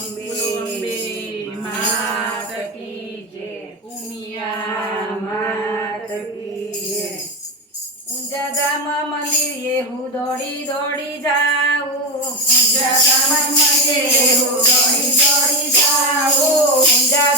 અંબે માત કી જય ઉમિયા માત કી જય ઊંઝા ધામ મંદિરે હું દોડી દોડી જાઉં ઊંઝા ધામ મંદિરે હું દોડી દોડી જાઉં ઊંઝા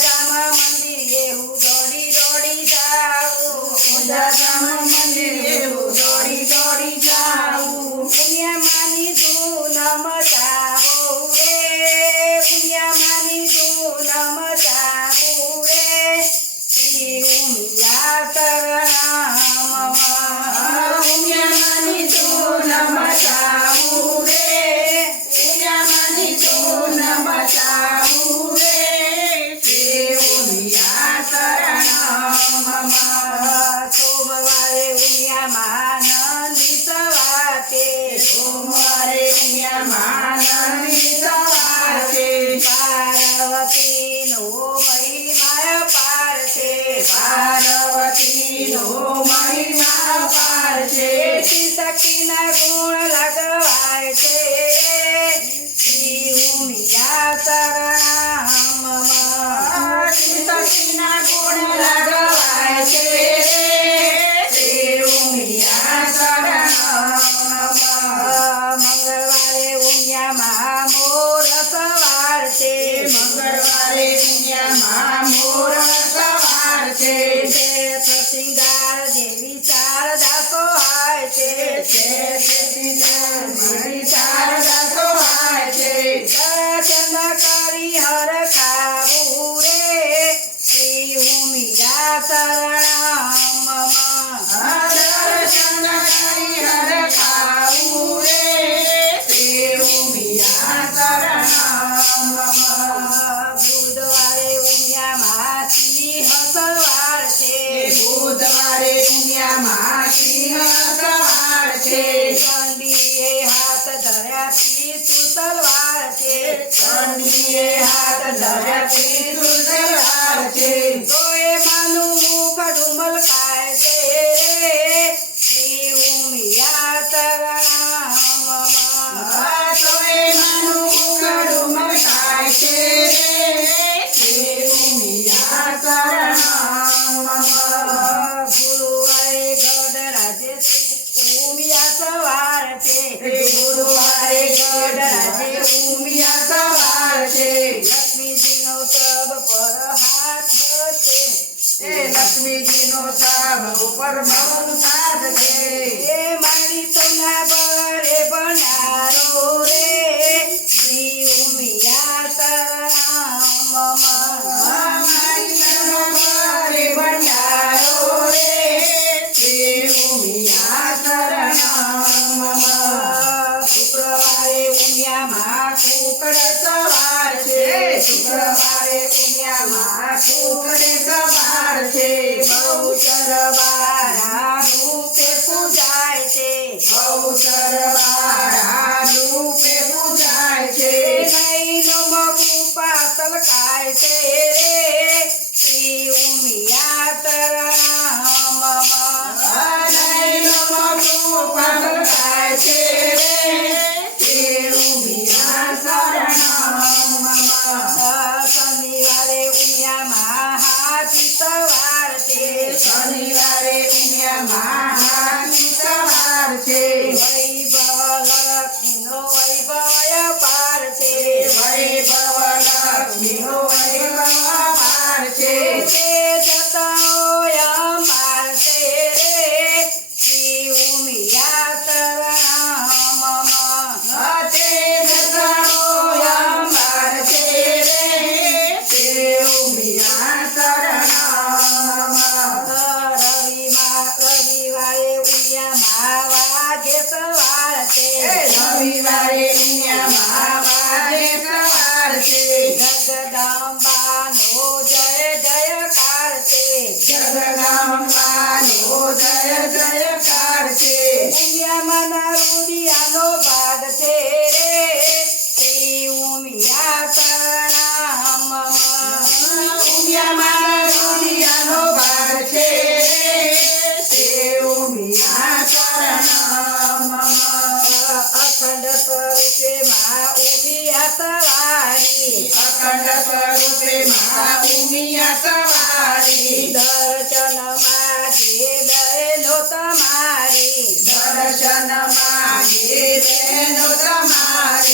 મહિમા પાર છે પાર્વતીનો મહિમા પાર છે. શક્તિના ગુણ લગવાય છે. ઉમિયામાં મોર સવાર છે. શારદા બુધવારે ઉમિયામાં સિંહ સવાર છે. ચંડીએ હાથ ધર્યા ત્રિશુળ તલવાર છે. ચંડીએ હાથ ધર્યા ત્રિશુળ તલવાર છે. તોય માનું મુખ ડુમલ ખાય છે. ગુરુવારે ગઢ રાજે ઉમિયા સવાર છે. ગુરુવારે ગઢ રાજે ઉમિયા સવાર છે. લક્ષ્મીજીનો તબ પર હાથ છે એ લક્ષ્મીજીનો તબ ઉપર મન સાથ છે એ મારી સોના બરે ભંડારો છે બહુ બારા રૂપે પૂજાય છે. બહુ બારા રૂપે પૂજાય છે. નૈનો મગુ પાતલ ખાય છે રે. શ્રી ઉમિયા શરણમ નૈનો મગુ પાતલ ખાય છે શનિવારે ઉમિયામાં હાથી સવાર છે. વૈભવ લક્ષ્મીનો જગદંબાનો જય જયકાર છે જગદંબાનો જય જયકાર છે ઉમિયામાં રૂડિયાનો સવારી. દર્શન માગે બહેનો તમારી. દર્શન માગે બહેનો તમારી.